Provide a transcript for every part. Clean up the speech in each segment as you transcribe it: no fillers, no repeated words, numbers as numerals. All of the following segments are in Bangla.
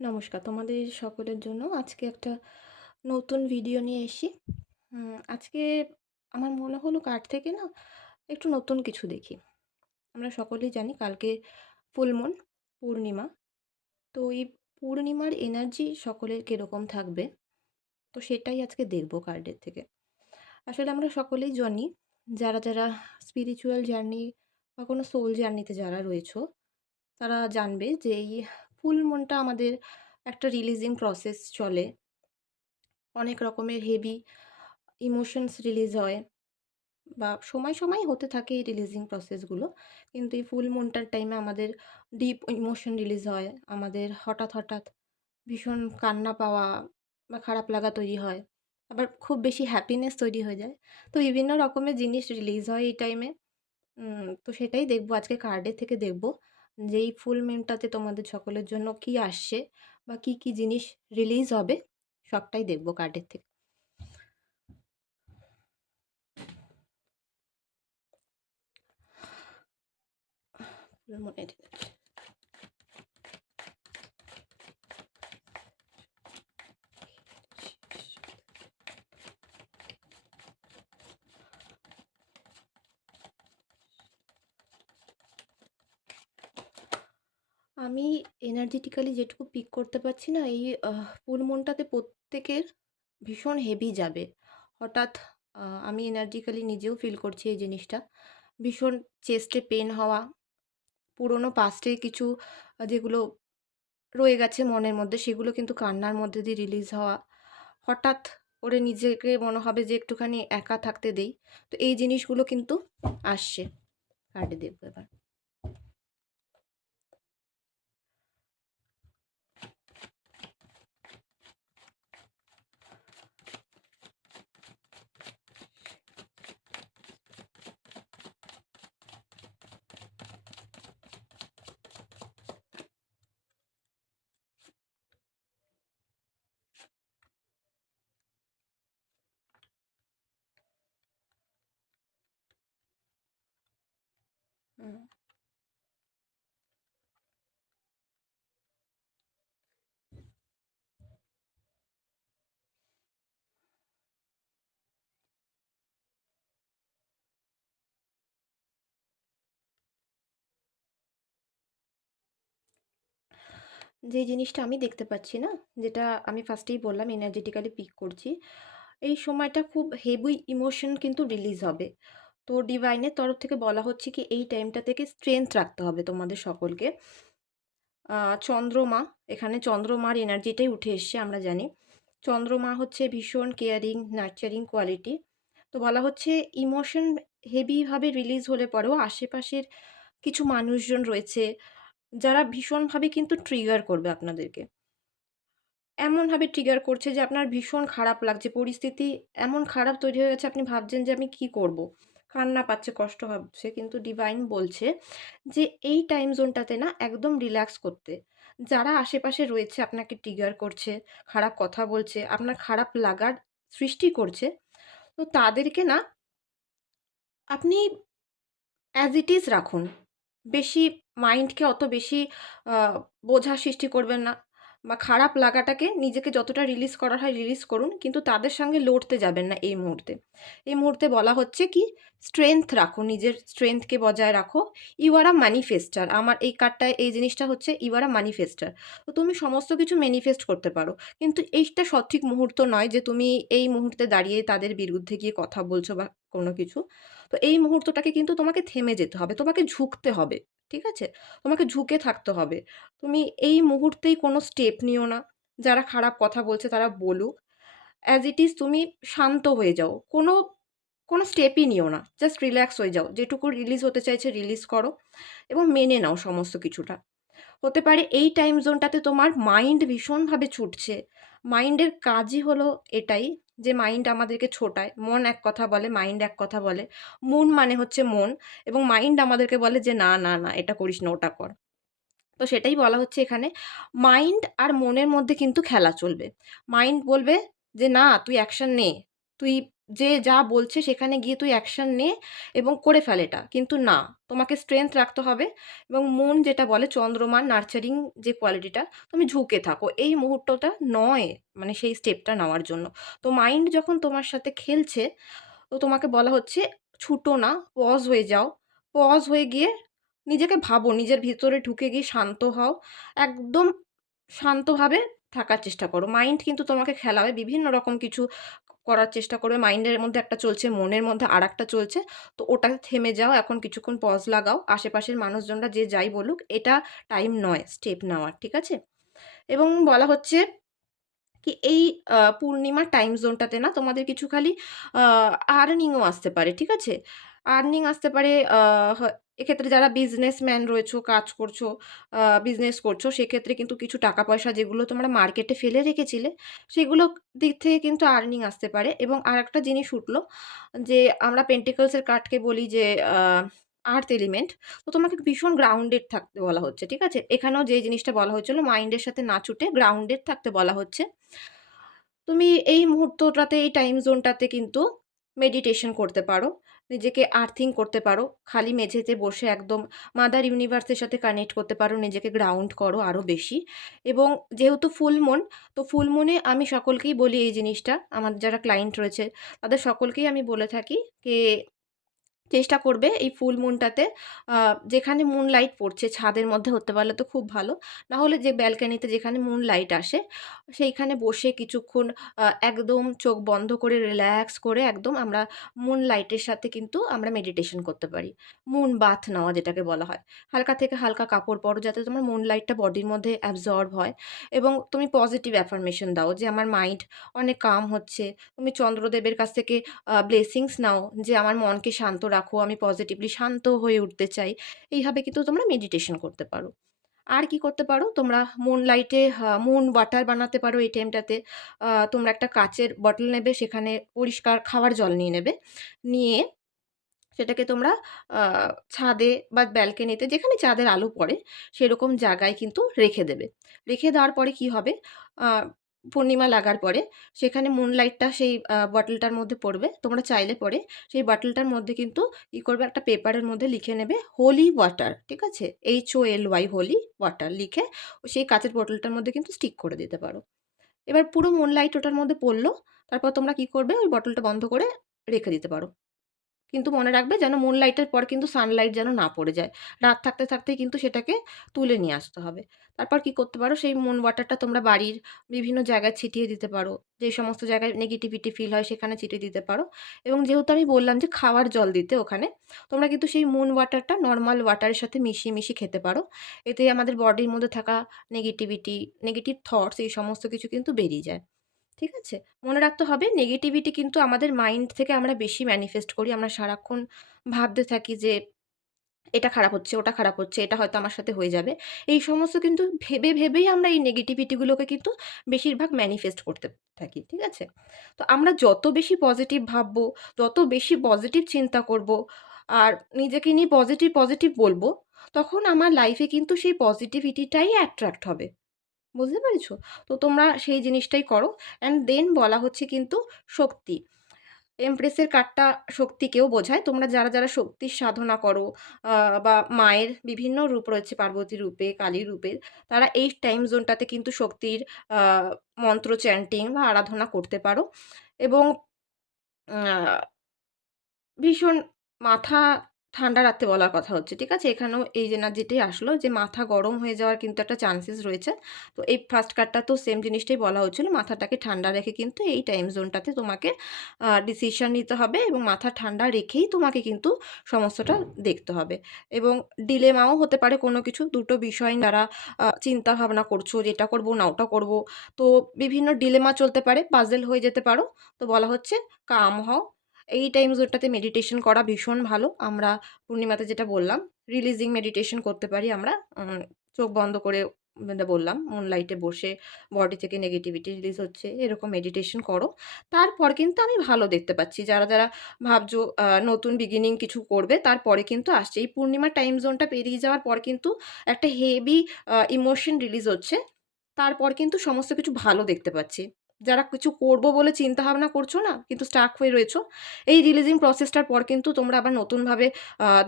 নমস্কার, তোমাদের সকলের জন্য আজকে একটা নতুন ভিডিও নিয়ে এসেছি। আজকে আমার মনে হলো কার্ড থেকে না একটু নতুন কিছু দেখি। আমরা সকলেই জানি কালকে ফুল মুন, পূর্ণিমা। তো এই পূর্ণিমার এনার্জি সকলের কীরকম থাকবে, তো সেটাই আজকে দেখব কার্ডের থেকে। আসলে আমরা সকলেই জানি, যারা স্পিরিচুয়াল জার্নি বা কোনো সোল জার্নিতে যারা রয়েছো, তারা জানবে যে এই ফুল মুনটা আমাদের একটা রিলিজিং প্রসেস চলে। অনেক রকমের হেভি ইমোশনস রিলিজ হয় বা সময় হতে থাকে এই রিলিজিং প্রসেসগুলো। কিন্তু এই ফুল মুনটার টাইমে আমাদের ডিপ ইমোশন রিলিজ হয়। আমাদের হঠাৎ ভীষণ কান্না পাওয়া বা খারাপ লাগা তৈরি হয়। আবার খুব বেশি হ্যাপিনেস তৈরি হয়ে যায়। তো বিভিন্ন রকমের জিনিস রিলিজ হয় এই টাইমে। তো সেটাই দেখব আজকে কার্ডের থেকে দেখব যে এই ফুল মুনটাতে তোমাদের সকলের জন্য কী আসছে বা কী জিনিস রিলিজ হবে, সবটাই দেখব কার্ডের থেকে। মনের আমি এনার্জেটিক্যালি যেটুকু পিক করতে পারছি না, এই ফুল মুনটাতে প্রত্যেকের ভীষণ হেভি যাবে। হঠাৎ আমি এনার্জিক্যালি নিজেও ফিল করছি এই জিনিসটা। ভীষণ চেস্টে পেন হওয়া, পুরনো পাস্টে কিছু যেগুলো রয়ে গেছে মনের মধ্যে, সেগুলো কিন্তু কান্নার মধ্যে দিয়ে রিলিজ হওয়া। হঠাৎ করে নিজেকে মনে হবে যে একটুখানি একা থাকতে দেই। তো এই জিনিসগুলো কিন্তু আসছে। কার্ডে দেখবো এবার। হুম। যে জিনিসটা আমি দেখতে পাচ্ছি না, যেটা আমি ফার্স্টেই বললাম এনার্জেটিক্যালি পিক করছি। এই সময়টা খুব হেভি ইমোশন কিন্তু রিলিজ হবে। তো ডিভাইনের তরফ থেকে বলা হচ্ছে কি এই টাইমটা থেকে স্ট্রেংথ রাখতে হবে তোমাদের সকলকে। চন্দ্রমা, এখানে চন্দ্রমার এনার্জিটাই উঠে এসছে আমরা জানি। চন্দ্রমা হচ্ছে ভীষণ কেয়ারিং, নার্চারিং কোয়ালিটি। তো বলা হচ্ছে ইমোশন হেভিভাবে রিলিজ হলে পরেও আশেপাশের কিছু মানুষজন রয়েছে যারা ভীষণভাবে কিন্তু ট্রিগার করবে আপনাদেরকে। এমনভাবে ট্রিগার করছে যে আপনার ভীষণ খারাপ লাগছে। পরিস্থিতি এমন খারাপ তৈরি হয়ে গেছে, আপনি ভাবছেন যে আমি কী করব? কান্না পাচ্ছে, কষ্ট হচ্ছে। কিন্তু ডিভাইন বলছে যে এই টাইম জোনটাতে না একদম রিল্যাক্স করতে। যারা আশেপাশে রয়েছে আপনাকে ট্রিগার করছে, খারাপ কথা বলছে, আপনার খারাপ লাগার সৃষ্টি করছে, তো তাদেরকে না আপনি অ্যাজ ইট ইজ রাখুন। বেশি মাইন্ডকে অত বেশি আ বোঝার সৃষ্টি করবেন না বা খারাপ লাগাটাকে নিজেকে যতটা রিলিজ করার হয় রিলিজ করুন। কিন্তু তাদের সঙ্গে লড়তে যাবেন না এই মুহূর্তে। এই মুহূর্তে বলা হচ্ছে কি স্ট্রেংথ রাখো, নিজের স্ট্রেংথকে বজায় রাখো। ইউ আর আ ম্যানিফেস্টার। আমার এই কার্ডটায় এই জিনিসটা হচ্ছে ইউ আর আ ম্যানিফেস্টার। তো তুমি সমস্ত কিছু ম্যানিফেস্ট করতে পারো। কিন্তু এইটা সঠিক মুহূর্ত নয় যে তুমি এই মুহূর্তে দাঁড়িয়ে তাদের বিরুদ্ধে গিয়ে কথা বলছো বা কোনো কিছু। তো এই মুহূর্তটাকে কিন্তু তোমাকে থেমে যেতে হবে। তোমাকে ঝুঁকতে হবে। ঠিক আছে? তোমাকে ঝুঁকে থাকতে হবে। তুমি এই মুহূর্তেই কোনো স্টেপ নিও না। যারা খারাপ কথা বলছে তারা বলুক। অ্যাজ ইট ইজ তুমি শান্ত হয়ে যাও। কোনো স্টেপই নিও না। জাস্ট রিল্যাক্স হয়ে যাও। যেটুকু রিলিজ হতে চাইছে রিলিজ করো এবং মেনে নাও সমস্ত কিছুটা। হতে পারে এই টাইম জোনটাতে তোমার মাইন্ড ভীষণভাবে ছুটছে। মাইন্ডের কাজই হলো এটাই যে মাইন্ড আমাদেরকে ছোটায়। মন এক কথা বলে, মাইন্ড এক কথা বলে। মুন মানে হচ্ছে মন এবং মাইন্ড আমাদেরকে বলে যে, "না, এটা করিস না, ওটা কর।" তো সেটাই বলা হচ্ছে এখানে। মাইন্ড আর মনের মধ্যে কিন্তু খেলা চলবে। মাইন্ড বলবে যে, "না, তুই অ্যাকশন নে। তুই যে যা বলছে সেখানে গিয়ে তুই অ্যাকশন নে এবং করে ফেল এটা। কিন্তু না, তোমাকে স্ট্রেংথ রাখতে হবে এবং মন যেটা বলে চন্দ্রমার নার্চারিং যে কোয়ালিটিটা, তুমি ঝুঁকে থাকো। এই মুহূর্তটা নয় মানে সেই স্টেপটা নেওয়ার জন্য। তো মাইন্ড যখন তোমার সাথে খেলছে, তো তোমাকে বলা হচ্ছে ছুটো না, পজ হয়ে যাও। পজ হয়ে গিয়ে নিজেকে ভাবো, নিজের ভিতরে ঢুকে গিয়ে শান্ত হও। একদম শান্তভাবে থাকার চেষ্টা করো। মাইন্ড কিন্তু তোমাকে খেলাবে, বিভিন্ন রকম কিছু করার চেষ্টা করবে। মাইন্ডের মধ্যে একটা চলছে, মনের মধ্যে আরেকটা চলছে। তো ওটাতে থেমে যাও, এখন কিছুক্ষণ পজ লাগাও। আশেপাশের মানুষজনরা যে যাই বলুক, এটা টাইম নয় স্টেপ নেওয়ার, ঠিক আছে? এবং বলা হচ্ছে কি এই পূর্ণিমার টাইম জোনটাতে না তোমাদের কিছু খালি আ আর্নিংও আসতে পারে, ঠিক আছে? আর্নিং আসতে পারে হ এক্ষেত্রে যারা বিজনেসম্যান রয়েছো, কাজ করছো, বিজনেস করছো, সেক্ষেত্রে কিন্তু কিছু টাকা পয়সা যেগুলো তোমরা মার্কেটে ফেলে রেখেছিলে, সেগুলো দিক থেকে কিন্তু আর্নিং আসতে পারে। এবং আরেকটা জিনিস উঠলো যে আমরা পেন্টিকলস এর কার্ডকে বলি যে আ আর্থ এলিমেন্ট। তো তোমাকে ভীষণ গ্রাউন্ডেড থাকতে বলা হচ্ছে, ঠিক আছে? এখানেও যে জিনিসটা বলা হচ্ছিল মাইন্ডের সাথে না ছুটে গ্রাউন্ডেড থাকতে বলা হচ্ছে। তুমি এই মুহূর্তটাতে এই টাইম জোনটাতে কিন্তু মেডিটেশন করতে পারো। নিজেকে আর্থিং করতে পারো। খালি মেঝেতে বসে একদম মাদার ইউনিভার্সের সাথে কানেক্ট করতে পারো। নিজেকে গ্রাউন্ড করো আরো বেশি। এবং যেহেতু ফুল মুন, তো ফুল মুনে আমি সকলকেই বলি এই জিনিসটা। আমার যারা ক্লায়েন্ট রয়েছে তাদের সকলকেই আমি বলে থাকি যে চেষ্টা করবে এই ফুল মুনটাতে আ যেখানে মুনলাইট পড়ছে ছাদের মধ্যে হতে পারলে তো খুব ভালো। না হলে যে ব্যালকনিতে যেখানে মুনলাইট আসে সেইখানে বসে কিছুক্ষণ একদম চোখ বন্ধ করে রিল্যাক্স করে একদম আমরা মুনলাইটের সাথে কিন্তু আমরা মেডিটেশন করতে পারি। মুন বাথ নেওয়া যেটাকে বলা হয়। হালকা থেকে হালকা কাপড় পরো যাতে তোমার মুনলাইটটা বডির মধ্যে অ্যাবজর্ব হয় এবং তুমি পজিটিভ অ্যাফার্মেশন দাও যে আমার মাইন্ড অনেক কাম হচ্ছে। তুমি চন্দ্রদেবের কাছ থেকে ব্লেসিংস নাও যে আমার মনকে শান্ত রাখো, আমি পজিটিভলি শান্ত হয়ে উঠতে চাই। এইভাবে কিন্তু তোমরা মেডিটেশন করতে পারো। আর কি করতে পারো? তোমরা মুন লাইটে মুন ওয়াটার বানাতে পারো এই টাইমটাতে। তোমরা একটা কাচের বটল নেবে, সেখানে পরিষ্কার খাওয়ার জল নিয়ে নেবে। নিয়ে সেটাকে তোমরা আ ছাদে বা ব্যালকনিতে যেখানে চাঁদের আলো পড়ে সেরকম জায়গায় কিন্তু রেখে দেবে। রেখে দেওয়ার পরে কি হবে? আ পূর্ণিমা লাগার পরে সেখানে মুনলাইটটা সেই বটলটার মধ্যে পড়বে। তোমরা চাইলে পরে সেই বটলটার মধ্যে কিন্তু ই করবে একটা পেপারের মধ্যে লিখে নেবে হোলি ওয়াটার, ঠিক আছে? HOLY হোলি ওয়াটার লিখে সেই কাঁচের বোতলটার মধ্যে কিন্তু স্টিক করে দিতে পারো। এবার পুরো মুনলাইট ওটার মধ্যে পড়ল। তারপর তোমরা কি করবে? ওই বটলটা বন্ধ করে রেখে দিতে পারো। কিন্তু মনে রাখবে যেন মুনলাইটের পর কিন্তু সানলাইট যেন না পড়ে যায়। রাত থাকতে, থাকতেই কিন্তু সেটাকে তুলে নিয়ে আসতে হবে। তারপর কি করতে পারো? সেই মুন ওয়াটারটা তোমরা বাড়ির বিভিন্ন জায়গায় ছিটিয়ে দিতে পারো। যে সমস্ত জায়গায় নেগেটিভিটি ফিল হয় সেখানে ছিটিয়ে দিতে পারো। এবং যেহেতু আমি বললাম যে খাওয়ার জল দিতে ওখানে, তোমরা কিন্তু সেই মুন ওয়াটারটা নরমাল ওয়াটারের সাথে মিশিয়ে, মিশিয়ে খেতে পারো। এতে আমাদের বডির মধ্যে থাকা নেগেটিভিটি, নেগেটিভ থটস এই সমস্ত কিছু কিন্তু বেরিয়ে যায়। ঠিক আছে? মনে রাখতে হবে নেগেটিভিটি কিন্তু আমাদের মাইন্ড থেকে আমরা বেশি ম্যানিফেস্ট করি। আমরা সারাক্ষণ ভাবতে থাকি যে এটা খারাপ হচ্ছে, ওটা খারাপ হচ্ছে, এটা হয়তো আমার সাথে হয়ে যাবে। এই সমস্ত কিন্তু ভেবে, ভেবেই আমরা এই নেগেটিভিটি গুলোকে কিন্তু বেশিরভাগ ম্যানিফেস্ট করতে থাকি। ঠিক আছে? তো আমরা যত বেশি পজিটিভ ভাববো, যত বেশি পজিটিভ চিন্তা করব, আর নিজেকে নিয়ে পজিটিভ, পজিটিভ বলব, তখন আমার লাইফে কিন্তু সেই পজিটিভিটিটাই অ্যাট্রাক্ট হবে। বুঝতে পেরেছো? তো তোমরা সেই জিনিসটাই করো। অ্যান্ড দেন বলা হচ্ছে কিন্তু শক্তি। এমপ্রেসের কার্ডটা শক্তিকেও বোঝায়। তোমরা যারা, যারা শক্তির সাধনা করো আ বা মায়ের বিভিন্ন রূপ রয়েছে পার্বতী রূপে, কালী রূপে, তারা এই টাইম জোনটাতে কিন্তু শক্তির আ মন্ত্র চ্যান্টিং বা আরাধনা করতে পারো। এবং আ ভীষণ মাথা ঠান্ডা রাখতে বলার কথা হচ্ছে। ঠিক আছে? এখানেও এই এনার্জিটাই আসলো যে মাথা গরম হয়ে যাওয়ার কিন্তু একটা চান্সেস রয়েছে। তো এই ফার্স্ট কার্ডটাতেও সেম জিনিসটাই বলা হচ্ছিল। মাথাটাকে ঠান্ডা রেখে কিন্তু এই টাইম জোনটাতে তোমাকে ডিসিশন নিতে হবে এবং মাথা ঠান্ডা রেখেই তোমাকে কিন্তু সমস্তটা দেখতে হবে। এবং ডিলেমাও হতে পারে কোনো কিছু। দুটো বিষয় যারা চিন্তা ভাবনা করছো যে এটা করব না ওটা করব। তো বিভিন্ন ডিলেমা চলতে পারে, পাজল হয়ে যেতে পারো। তো বলা হচ্ছে কাম হও। এই টাইম জোনটাতে মেডিটেশন করা ভীষণ ভালো। আমরা পূর্ণিমাতে যেটা বললাম, রিলিজিং মেডিটেশন করতে পারি আমরা। চোখ বন্ধ করে যেটা বললাম, মুনলাইটে বসে বডি থেকে নেগেটিভিটি রিলিজ হচ্ছে, এরকম মেডিটেশন করো। তারপর কিন্তু আমি ভালো দেখতে পাচ্ছি। যারা, যারা ভাবছো নতুন বিগিনিং কিছু করবে, তারপরে কিন্তু আসছে। এই পূর্ণিমার টাইম জোনটা পেরিয়ে যাওয়ার পর কিন্তু একটা হেভি ইমোশন রিলিজ হচ্ছে। তারপর কিন্তু সমস্ত কিছু ভালো দেখতে পাচ্ছি। যারা কিছু করব বলে চিন্তাভাবনা করছো না, কিন্তু স্টাক হয়ে রয়েছো, এই রিলিজিং প্রসেসটার পর কিন্তু তোমরা আবার নতুনভাবে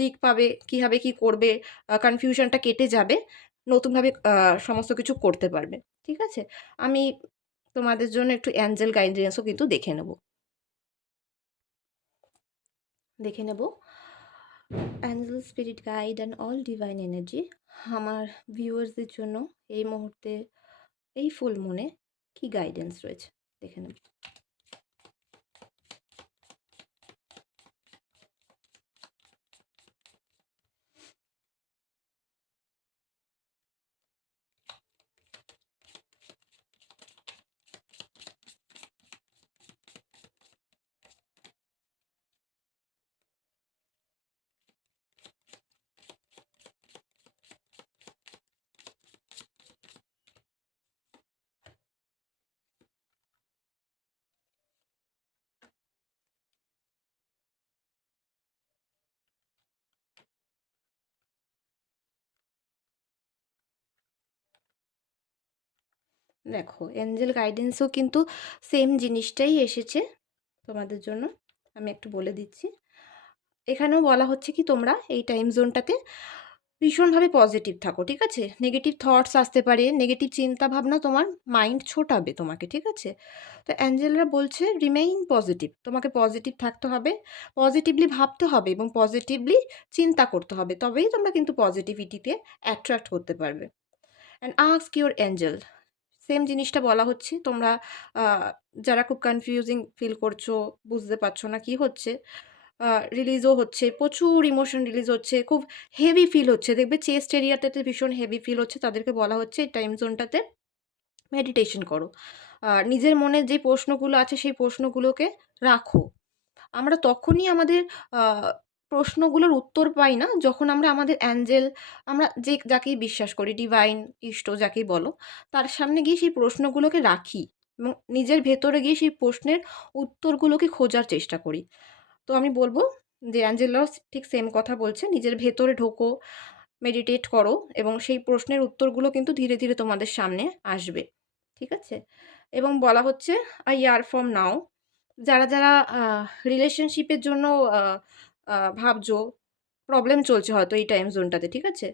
দিক পাবে, কীভাবে কী করবে, কনফিউশনটা কেটে যাবে, নতুনভাবে সমস্ত কিছু করতে পারবে। ঠিক আছে? আমি তোমাদের জন্য একটু অ্যাঞ্জেল গাইডেন্সও কিন্তু দেখে নেব। Angel, spirit guide and all divine energy আমার ভিউয়ার্সদের জন্য এই মুহূর্তে, এই ফুল মুনে কী গাইডেন্স রয়েছে দেখে নেব। দেখো, এঞ্জেল গাইডেন্সও কিন্তু সেম জিনিসটাই এসেছে তোমাদের জন্য। আমি একটু বলে দিচ্ছি। এখানেও বলা হচ্ছে কি তোমরা এই টাইম জোনটাতে ভীষণভাবে পজিটিভ থাকো, ঠিক আছে? নেগেটিভ থটস আসতে পারে, নেগেটিভ চিন্তাভাবনা তোমার মাইন্ড ছোটাবে তোমাকে, ঠিক আছে? তো অ্যাঞ্জেলরা বলছে রিমেইন পজিটিভ, তোমাকে পজিটিভ থাকতে হবে, পজিটিভলি ভাবতে হবে এবং পজিটিভলি চিন্তা করতে হবে, তবেই তোমরা কিন্তু পজিটিভিটিতে অ্যাট্রাক্ট করতে পারবে। And ask your Angel, same জিনিসটা বলা হচ্ছে। তোমরা আ যারা খুব কনফিউজিং ফিল করছো, বুঝতে পারছো না কি হচ্ছে, রিলিজও হচ্ছে, প্রচুর ইমোশন রিলিজ হচ্ছে, খুব হেভি ফিল হচ্ছে। দেখবে চেস্ট এরিয়াটাতে ভীষণ হেভি ফিল হচ্ছে, তাদেরকে বলা হচ্ছে এই টাইম জোনটাতে মেডিটেশন করো। নিজের মনে যে প্রশ্নগুলো আছে সেই প্রশ্নগুলোকে রাখো। আমরা তখনই আমাদের আ প্রশ্নগুলোর উত্তর পাই না, যখন আমরা আমাদের অ্যাঞ্জেল, আমরা যাকেই বিশ্বাস করি, ডিভাইন, ইষ্ট যাকেই বলো, তার সামনে গিয়ে সেই প্রশ্নগুলোকে রাখি এবং নিজের ভেতরে গিয়ে সেই প্রশ্নের উত্তরগুলোকে খোঁজার চেষ্টা করি। তো আমি বলব যে অ্যাঞ্জেলাও ঠিক সেম কথা বলছে। নিজের ভেতরে ঢোকো, মেডিটেট করো এবং সেই প্রশ্নের উত্তরগুলো কিন্তু ধীরে, ধীরে তোমাদের সামনে আসবে। ঠিক আছে? এবং বলা হচ্ছে আ ইয়ার ফ্রম নাও, যারা রিলেশনশিপের জন্য আ আ ভাবছো, প্রবলেম চলছে হয়তো এই টাইম জোনটাতে, ঠিক আছে?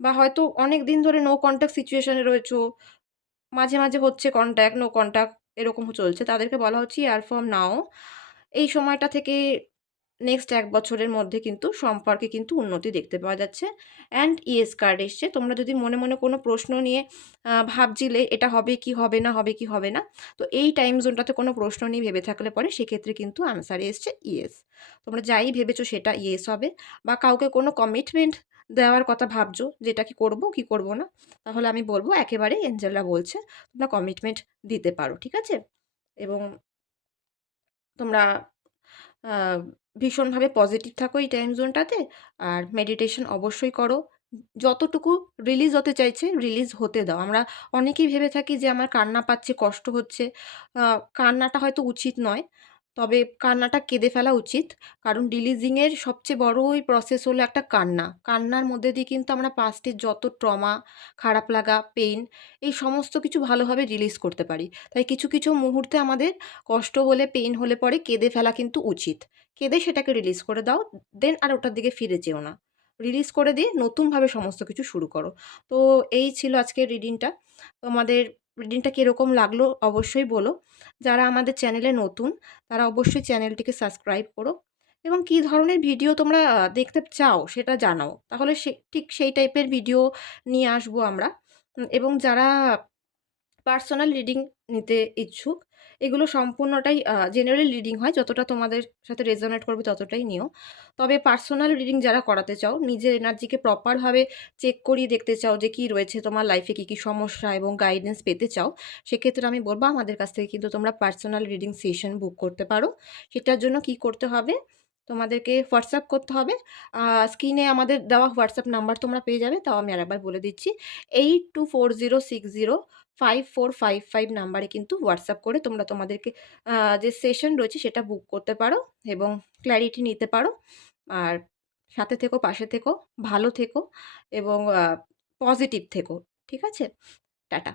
বা হয়তো অনেক দিন ধরে নো কনট্যাক্ট সিচুয়েশন এ রয়েছো, মাঝে, মাঝে হচ্ছে কনট্যাক্ট, নো কনট্যাক্ট এরকম চলছে। তাদেরকে বলা হচ্ছে ইয়ার ফ্রম নাও, এই সময়টা থেকে নেক্সট ১ বছরের মধ্যে কিন্তু সম্পর্কে কিন্তু উন্নতি দেখতে পাওয়া যাচ্ছে। অ্যান্ড ইয়েস কার্ড এসছে। তোমরা যদি মনে, মনে কোনো প্রশ্ন নিয়ে ভাবছিলে এটা হবে কি হবে না, হবে কি হবে না। তো এই টাইম জোনটাতে কোনো প্রশ্ন নিয়ে ভেবে থাকলে পরে সেক্ষেত্রে কিন্তু আনসারে এসছে ইয়েস। তোমরা যাই ভেবেছো সেটা ইয়েস হবে, বা কাউকে কোনো কমিটমেন্ট দেওয়ার কথা ভাবছো যে এটা কি করব, কি করব না। তাহলে আমি বলব একেবারে এঞ্জেলরা বলছে তোমরা কমিটমেন্ট দিতে পারো। ঠিক আছে? এবং তোমরা আ ভীষণভাবে পজিটিভ থাকো এই টাইম জোনটাতে। আর মেডিটেশন অবশ্যই করো। যতটুকু রিলিজ হতে চাইছে, রিলিজ হতে দাও। আমরা অনেকেই ভেবে থাকি যে আমার কান্না পাচ্ছে, কষ্ট হচ্ছে। আ কান্নাটা হয়তো উচিত নয়। তবে কান্নাটা কেঁদে ফেলা উচিত। কারণ রিলিজিং এর সবচেয়ে বড়ই প্রসেস হলো একটা কান্না। কান্নার মধ্যে দিয়ে কিন্তু আমরা পাস্টের যত ট্রমা, খারাপ লাগা, পেইন, এই সমস্ত কিছু ভালোভাবে রিলিজ করতে পারি। তাই কিছু, কিছু মুহূর্তে আমাদের কষ্ট হলে, পেইন হলে পরে কেঁদে ফেলা কিন্তু উচিত। কেঁদে সেটাকে রিলিজ করে দাও। দেন আর ওটার দিকে ফিরে যেও না। রিলিজ করে দিয়ে নতুনভাবে সমস্ত কিছু শুরু করো। তো এই ছিল আজকের রিডিংটা। তোমাদের রিডিংটা কিরকম লাগলো অবশ্যই বলো। যারা আমাদের চ্যানেলে নতুন তারা অবশ্যই চ্যানেলটিকে সাবস্ক্রাইব করো এবং কী ধরনের ভিডিও তোমরা দেখতে চাও সেটা জানাও। তাহলে ঠিক সেই টাইপের ভিডিও নিয়ে আসবো আমরা। এবং যারা পার্সোনাল রিডিং নিতে ইচ্ছুক, এগুলো সম্পূর্ণটাই জেনারেল রিডিং হয়। যতটা তোমাদের সাথে রেজোনেট করবে ততটাই নিও। তবে পার্সোনাল রিডিং যারা করাতে চাও, নিজের এনার্জিকে প্রপারভাবে চেক করিয়ে দেখতে চাও যে কী রয়েছে তোমার লাইফে, কী, কী সমস্যা এবং গাইডেন্স পেতে চাও, সেক্ষেত্রে আমি বলব আমাদের কাছ থেকে কিন্তু তোমরা পার্সোনাল রিডিং সেশন বুক করতে পারো। সেটার জন্য কী করতে হবে? তোমাদেরকে হোয়াটসঅ্যাপ করতে হবে। স্ক্রিনে আমাদের দেওয়া হোয়াটসঅ্যাপ নাম্বার তোমরা পেয়ে যাবে। তাও আমি আরেকবার বলে দিচ্ছি। 8240605455 নাম্বারে কিন্তু হোয়াটসঅ্যাপ করে তোমরা তোমাদেরকে আ যে সেশন রয়েছে সেটা বুক করতে পারো এবং ক্ল্যারিটি নিতে পারো। আর সাথে থেকো, পাশে থেকো, ভালো থেকো এবং পজিটিভ থেকো। ঠিক আছে? টাটা।